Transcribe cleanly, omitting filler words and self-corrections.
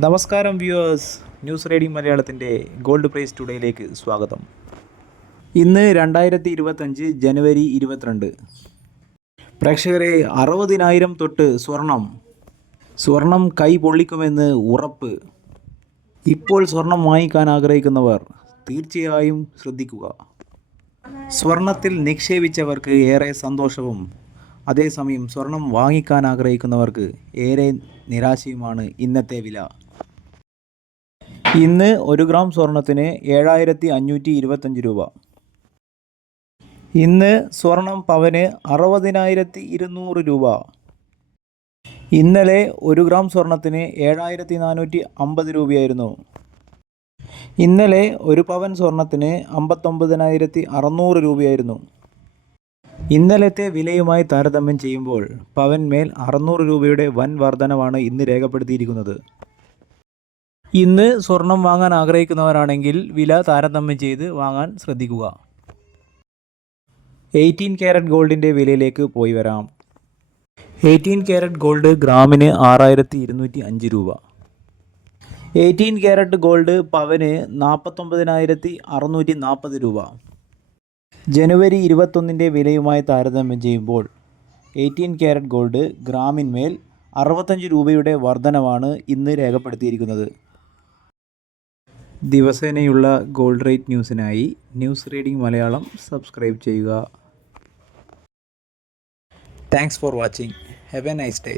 നമസ്കാരം viewers, news reading മലയാളത്തിൻ്റെ gold price ടുഡേയിലേക്ക് സ്വാഗതം. ഇന്ന് 2025 ജനുവരി 22. പ്രേക്ഷകരെ, 60,000 തൊട്ട് സ്വർണം കൈ പൊള്ളിക്കുമെന്ന് ഉറപ്പ്. ഇപ്പോൾ സ്വർണം വാങ്ങിക്കാൻ ആഗ്രഹിക്കുന്നവർ തീർച്ചയായും ശ്രദ്ധിക്കുക. സ്വർണത്തിൽ നിക്ഷേപിച്ചവർക്ക് ഏറെ സന്തോഷവും അതേസമയം സ്വർണം വാങ്ങിക്കാൻ ആഗ്രഹിക്കുന്നവർക്ക് ഏറെ നിരാശയുമാണ് ഇന്നത്തെ വില. ഇന്ന് 1 ഗ്രാം സ്വർണത്തിന് 7,525 രൂപ. ഇന്ന് സ്വർണം പവന് 60,200 രൂപ. ഇന്നലെ 1 ഗ്രാം സ്വർണത്തിന് 7,450 രൂപയായിരുന്നു. ഇന്നലെ 1 പവൻ സ്വർണത്തിന് 59,600 രൂപയായിരുന്നു. ഇന്നലത്തെ വിലയുമായി താരതമ്യം ചെയ്യുമ്പോൾ പവൻമേൽ 600 രൂപയുടെ വൻ വർധനവാണ് ഇന്ന് രേഖപ്പെടുത്തിയിരിക്കുന്നത്. ഇന്ന് സ്വർണം വാങ്ങാൻ ആഗ്രഹിക്കുന്നവരാണെങ്കിൽ വില താരതമ്യം ചെയ്ത് വാങ്ങാൻ ശ്രദ്ധിക്കുക. 18 ക്യാരറ്റ് ഗോൾഡിൻ്റെ വിലയിലേക്ക് പോയി വരാം. 18 ക്യാരറ്റ് ഗോൾഡ് ഗ്രാമിന് 6,205 രൂപ. 18 ക്യാരറ്റ് ഗോൾഡ് പവന് 49,640 രൂപ. ജനുവരി 21 വിലയുമായി താരതമ്യം ചെയ്യുമ്പോൾ 18 ക്യാരറ്റ് ഗോൾഡ് ഗ്രാമിന്മേൽ 65 രൂപയുടെ വർധനവാണ് ഇന്ന് രേഖപ്പെടുത്തിയിരിക്കുന്നത്. ദിവസേനയുള്ള ഗോൾഡ് റേറ്റ് ന്യൂസിനായി ന്യൂസ് റീഡിംഗ് മലയാളം സബ്സ്ക്രൈബ് ചെയ്യുക. Thanks for watching. Have a nice day.